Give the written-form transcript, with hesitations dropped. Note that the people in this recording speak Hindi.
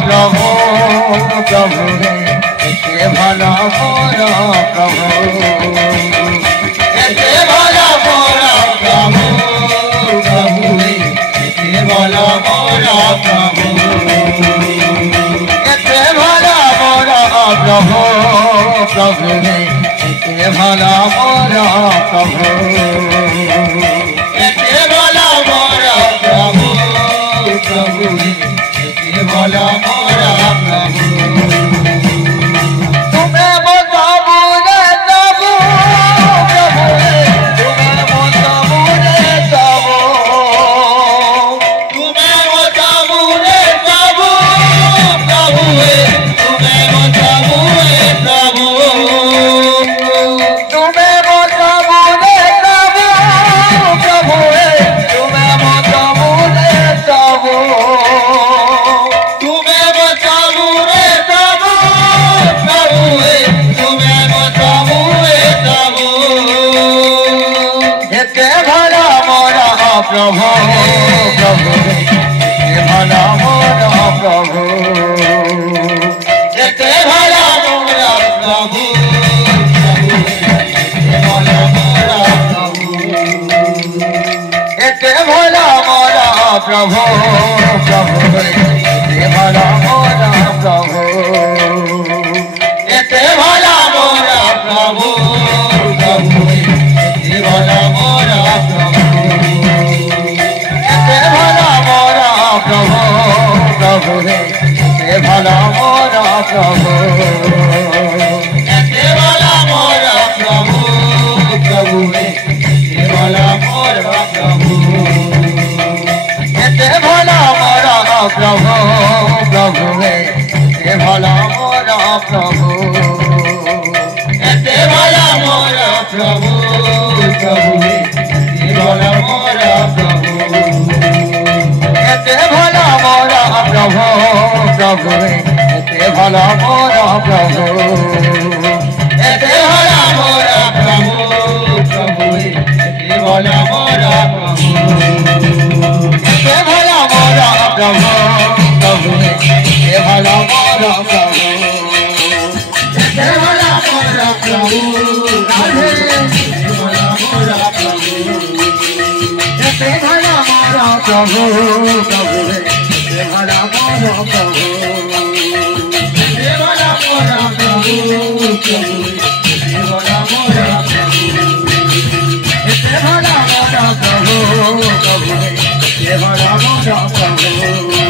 प्रभु प्रभु रे एते भला मोर प्रभु एते भला मोर प्रभु प्रभु रे एते भला मोर प्रभु एते भला मोर प्रभु प्रभु रे एते भला मोर प्रभु एते भला मोर प्रभु प्रभु रे एते भला मोर प्रभु तुम्हें बताबू रे तबू प्रभु रे तुम्हें बताबू रे तबू तुम्हें बताबू रे तबू प्रभु रे तुम्हें बताबू रे प्रभु तुम्हें बताबू रे तबू प्रभु रे तुम्हें बताबू रे तबू तुम्हें बताबू रे तबू प्रभु रे तुम्हें बताबू रे तबू एते भला मोरा प्रभु प्रभु रे एते भला मोरा प्रभु एते भला मोरा प्रभु प्रभु रे एते भला मोरा प्रभु एते भला मोरा प्रभु एते भला मोरा प्रभु प्रभु एते भला मोरा प्रभु एते भला मोरा प्रभु प्रभु एते भला मोरा प्रभु एते भला मोरा प्रभु प्रभु एते भला मोरा प्रभु एते भला मोरा प्रभु प्रभु एते भला मोरा प्रभु एते भला मोरा प्रभु प्रभु एते भला मोरा प्रभु एते भला मोरा प्रभु प्रभु एते भला मोरा प्रभु एते भला मोरा प्रभु प्रभु एते भला मोरा प्रभु एते भला मोरा प्रभु प्रभु एते भला मोरा प्रभु एते भला मोरा प्रभु राधे एते भला मोरा प्रभु एते भला मोरा प्रभु प्रभु एते भला मोरा प्रभु एते भला मोरा प्रभु प्रभु एते भला मोरा प्रभु एते भला मोरा प्रभु प्रभु एते भला मोरा प्रभु